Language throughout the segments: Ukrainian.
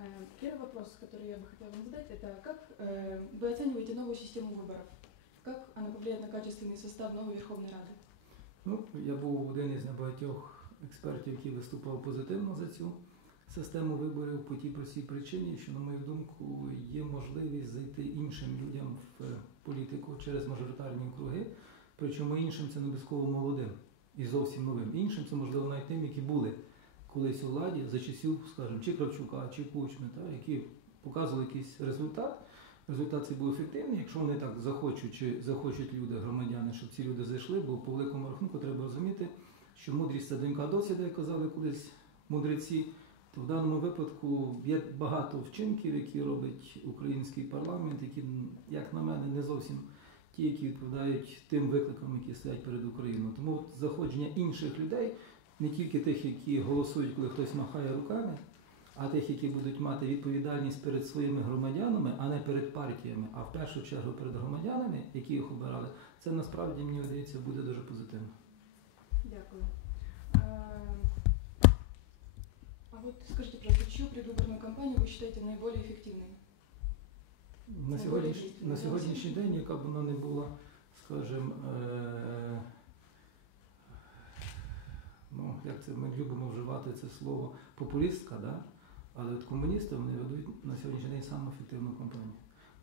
Э, Первый вопрос, который я бы хотела вам задать, это как э, вы оцениваете новую систему выборов? Как она повлияет на качественный состав новой Верховной Рады? Ну, я був один із небагатьох експертів, який виступав позитивно за цю систему виборів по тій простій причині, що, на мою думку, є можливість зайти іншим людям в політику через мажоритарні округи. Причому іншим це не обов'язково молодим і зовсім новим. Іншим це можливо навіть тим, які були колись у владі за часів, скажімо, чи Кравчука, чи Кучми, які показували якийсь результат. Результат цей був ефективний. Якщо вони так захочуть, чи захочуть люди, громадяни, щоб ці люди зайшли, бо по великому рахунку треба розуміти, що мудрість це донька досвіду, як казали колись мудреці. То в даному випадку є багато вчинків, які робить український парламент, які, як на мене, не зовсім ті, які відповідають тим викликам, які стоять перед Україною. Тому заходження інших людей, не тільки тих, які голосують, коли хтось махає руками, а тих, які будуть мати відповідальність перед своїми громадянами, а не перед партіями, а в першу чергу перед громадянами, які їх обирали, це насправді мені здається буде дуже позитивно. Дякую. Э, А вот скажите, пожалуйста, чью предвыборную кампанию вы считаете наиболее эффективной? На, Це сьогодні, буде дійсно на зовсім. сьогоднішній день, яка б вона не була, скажімо, е, ну, як це ми любимо вживати це слово популістка, да? але от комуністи вони ведуть на сьогоднішній день саму ефективну кампанію.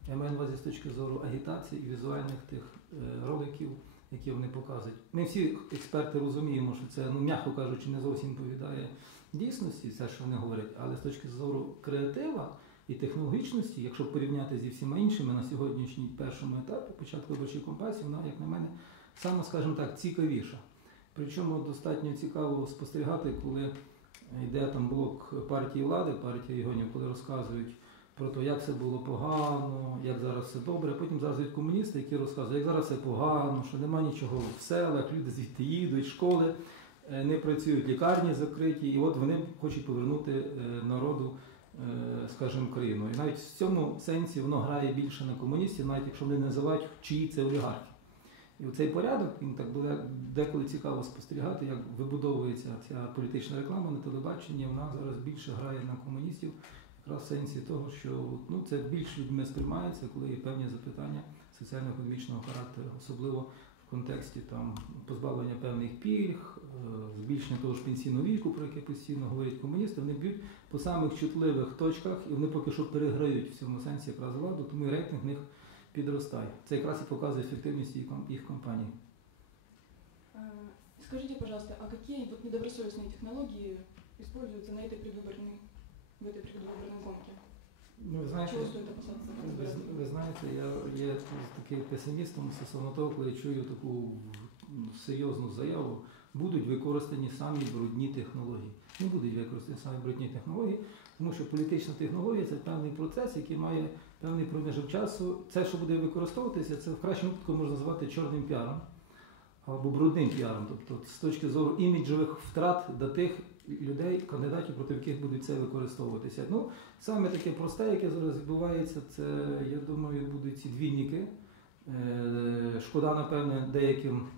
Я маю на увазі з точки зору агітації і візуальних тих е, роликів, які вони показують. Ми всі експерти розуміємо, що це, ну, м'яко кажучи, не зовсім відповідає дійсності, це, що вони говорять, але з точки зору креатива і технологічності, якщо порівняти зі всіма іншими на сьогоднішній першому етапі початку виборчої кампанії, вона, як на мене, саме, скажімо так, цікавіша. Причому достатньо цікаво спостерігати, коли йде там блок партії влади, партії регіонів, коли розказують про те, як все було погано, як зараз все добре. Потім зараз йдуть комуністи, які розказують, як зараз все погано, що немає нічого в селах, люди звідти їдуть, школи е, не працюють, лікарні закриті, і от вони хочуть повернути е, народу, е, скажімо, країну. І навіть в цьому сенсі воно грає більше на комуністів, навіть якщо вони називають, чиї це олігархи. І цей порядок, він так буде деколи цікаво спостерігати, як вибудовується ця політична реклама на телебаченні. Вона зараз більше грає на комуністів, якраз в сенсі того, що ну, це більш людьми сприймається, коли є певні запитання соціально-економічного характеру, особливо в контексті там позбавлення певних пільг, е, збільшення того ж пенсійного віку, про яке постійно говорять комуністи, вони б'ють по самих чутливих точках, і вони поки що переграють в цьому сенсі якраз владу, тому і рейтинг в них підростає. Це якраз і показує ефективність їх ком- їх компаній. Э, Скажите, пожалуйста, а какие вот недобросовестные технологии используются на этой предвыборной, в этой предвыборной гонке? Ну, ви знаєте, Чего стоит опасаться? ви, з- ви знаєте, я є таким песимістом стосовно того, коли чую таку м, серйозну заяву, будуть використані самі брудні технології. Не будуть використані самі брудні технології, тому що політична технологія це певний процес, який має певний проміжок часу. Це, що буде використовуватися, це в кращому випадку можна назвати чорним піаром або брудним піаром, тобто з точки зору іміджових втрат до тих людей, кандидатів, проти яких будуть це використовуватися. Ну, саме таке просте, яке зараз відбувається, це, я думаю, будуть ці двійники. Е, Шкода, напевне, деяким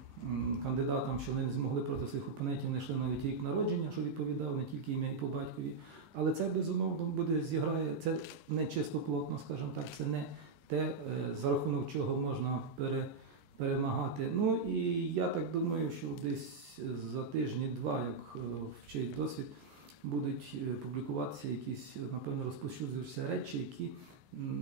кандидатам, що вони не змогли проти своїх опонентів, знайшли навіть рік народження, що відповідав не тільки ім'я і по батькові. Але це безумовно буде зіграє, це не чистоплотно, скажімо так, це не те, е, за рахунок чого можна пере, перемагати. Ну і я так думаю, що десь за тижні-два, як е, вчить досвід, будуть е, публікуватися якісь, напевно, розповсюджуватися речі, які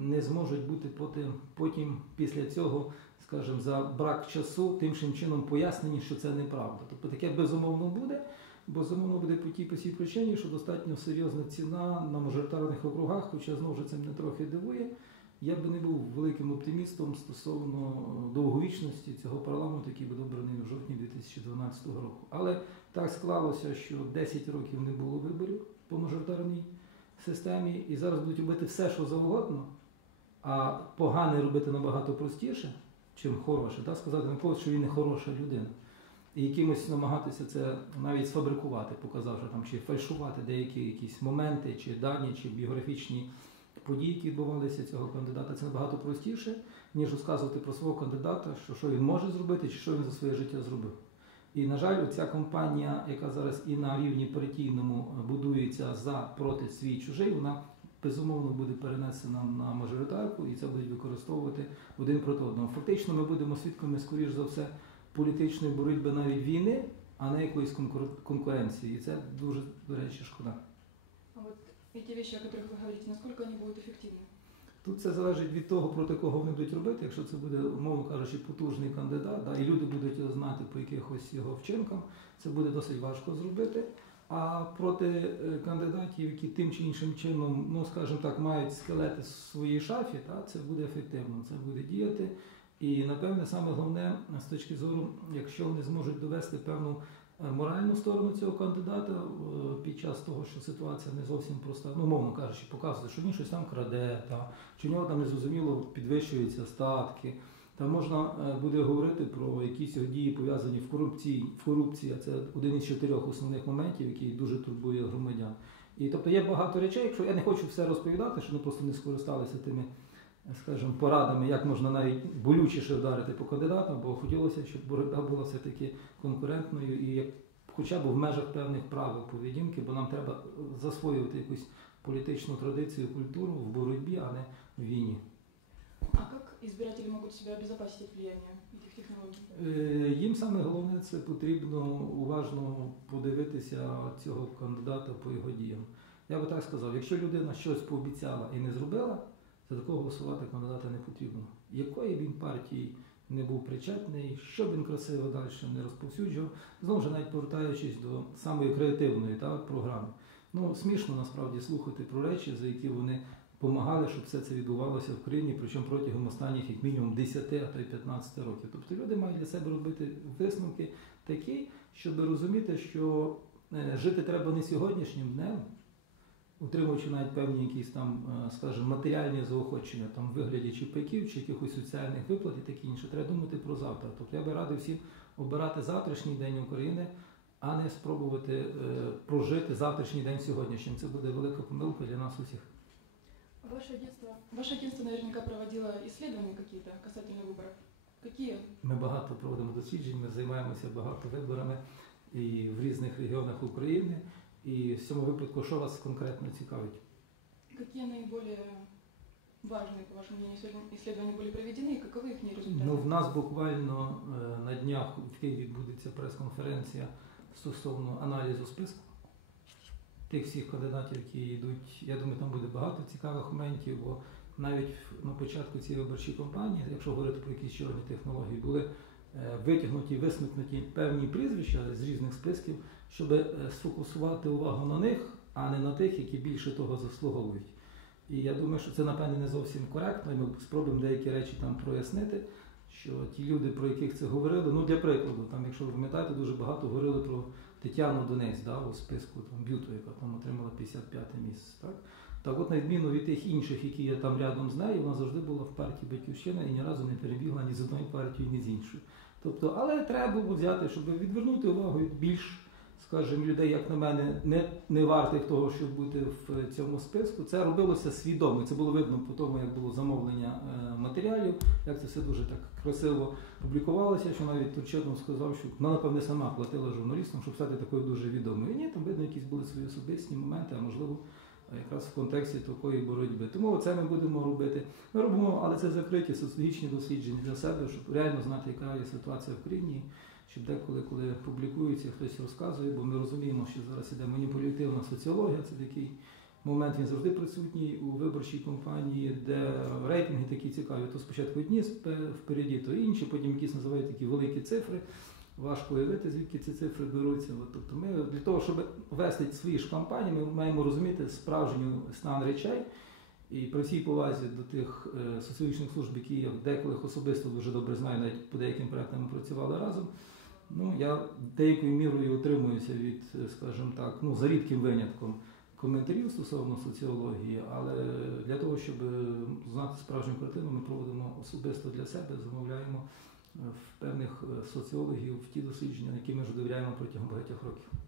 не зможуть бути потім, потім після цього, скажімо, за брак часу тим чи чином пояснені, що це неправда. Тобто таке безумовно буде. Безумовно буде по тій по цій причині, що достатньо серйозна ціна на мажоритарних округах, хоча знову ж це мене трохи дивує. Я би не був великим оптимістом стосовно е, довговічності цього парламенту, який буде обраний в жовтні 2012 року. Але так склалося, що 10 років не було виборів по мажоритарній системі, і зараз будуть робити все, що завгодно, а погане робити набагато простіше, чим хороше. Так? Сказати на когось, що він не хороша людина. І якимось намагатися це навіть сфабрикувати, показавши там, чи фальшувати деякі якісь моменти, чи дані, чи біографічні події, які відбувалися цього кандидата, це набагато простіше, ніж розказувати про свого кандидата, що, що він може зробити, чи що він за своє життя зробив. І, на жаль, ця кампанія, яка зараз і на рівні партійному будується за проти свій чужий, вона безумовно буде перенесена на мажоритарку, і це будуть використовувати один проти одного. Фактично, ми будемо свідками, скоріш за все, політичної боротьби навіть війни, а не якоїсь конкур- конкуренції. І це дуже, до речі, шкода. А вот эти вещи, о которых вы говорите, насколько они будут эффективны? Тут це залежить від того, проти кого вони будуть робити. Якщо це буде, умовно кажучи, потужний кандидат, да, і люди будуть його знати по якихось його вчинкам, це буде досить важко зробити. А проти е, кандидатів, які тим чи іншим чином, ну скажімо так, мають скелети в своїй шафі, та, це буде ефективно, це буде діяти. І напевне, саме головне з точки зору, якщо вони зможуть довести певну е, моральну сторону цього кандидата е, під час того, що ситуація не зовсім проста, ну мовно кажучи, показувати, що він щось там краде, та, чи в нього там незрозуміло підвищуються статки. Там можна е, буде говорити про якісь дії пов'язані в корупції. В корупції це один із чотирьох основних моментів, який дуже турбує громадян. І тобто є багато речей, якщо я не хочу все розповідати, що ми просто не скористалися тими, е, скажімо, порадами, як можна навіть болючіше вдарити по кандидатам, бо хотілося, щоб боротьба була все-таки конкурентною і як хоча б в межах певних правил поведінки, бо нам треба засвоювати якусь політичну традицію, культуру в боротьбі, а не в війні. А как избиратели могут себя обезопасить от влияния этих технологий? Е, Їм саме головне це потрібно уважно подивитися цього кандидата по його діям. Я би так сказав, якщо людина щось пообіцяла і не зробила, за такого голосувати кандидата не потрібно. Якої він партії не був причетний, що він красиво далі не розповсюджував, знову ж навіть повертаючись до самої креативної так, програми. Ну, смішно насправді слухати про речі, за які вони допомагали, щоб все це відбувалося в країні, причому протягом останніх як мінімум 10, а то й 15 років. Тобто люди мають для себе робити висновки такі, щоб розуміти, що е, жити треба не сьогоднішнім днем, утримуючи навіть певні якісь там, е, скажімо, матеріальні заохочення, там вигляді чи пайків, чи якихось соціальних виплат і таке інше. Треба думати про завтра. Тобто я би радив всім обирати завтрашній день України, а не спробувати е, прожити завтрашній день сьогоднішнім. Це буде велика помилка для нас усіх. Ваше агентство, ваше агентство наверняка проводило исследования какие-то касательно выборов. Какие? Ми багато проводимо досліджень, ми займаємося багато виборами і в різних регіонах України. І в цьому випадку, що вас конкретно цікавить? Какие наиболее важные, по вашему мнению, исследования- исследования были проведены и каковы их результаты? Ну, в нас буквально е, на днях в Києві відбудеться прес-конференція стосовно аналізу списку тих всіх кандидатів, які йдуть. Я думаю, там буде багато цікавих моментів, бо навіть на початку цієї виборчої кампанії, якщо говорити про якісь чорні технології, були е, витягнуті, висмикнуті певні прізвища з різних списків, щоб е, сфокусувати увагу на них, а не на тих, які більше того заслуговують. І я думаю, що це напевне не зовсім коректно, і ми спробуємо деякі речі там прояснити. Що ті люди, про яких це говорили, ну для прикладу, там, якщо ви пам'ятаєте, дуже багато говорили про Тетяну Донець, да, у списку там Бюту, яка там отримала 55 місце. Так? так от, на відміну від тих інших, які є там рядом з нею, вона завжди була в партії Батьківщина і ні разу не перебігла ні з одної партії, ні з іншої. Тобто, але треба було взяти, щоб відвернути увагу більш, скажімо, людей, як на мене, не, не вартих того, щоб бути в цьому списку. Це робилося свідомо. Це було видно по тому, як було замовлення е, матеріалів, як це все дуже так красиво публікувалося, що навіть Турчинов сказав, що вона, напевне, сама платила журналістам, щоб стати такою дуже відомою. І ні, там видно якісь були свої особисті моменти, а можливо. Якраз в контексті такої боротьби. Тому це ми будемо робити. Ми робимо, але це закриті соціологічні дослідження для себе, щоб реально знати, яка є ситуація в країні, щоб деколи, коли публікується, хтось розказує, бо ми розуміємо, що зараз іде маніпулятивна соціологія, це такий момент, він завжди присутній у виборчій кампанії, де рейтинги такі цікаві. То спочатку одні впереді, то інші, потім якісь називають такі великі цифри. Важко уявити, звідки ці цифри беруться. Тобто ми для того, щоб вести свої ж кампанії, ми маємо розуміти справжній стан речей. І при всій повазі до тих е, соціологічних служб, які я деколи особисто дуже добре знаю, навіть по деяким проектам ми працювали разом. Ну, я деякою мірою отримуюся від, скажімо так, ну, за рідким винятком коментарів стосовно соціології, але для того, щоб знати справжню картину, ми проводимо особисто для себе, замовляємо в певних соціологів в ті дослідження, які ми вже довіряємо протягом багатьох років.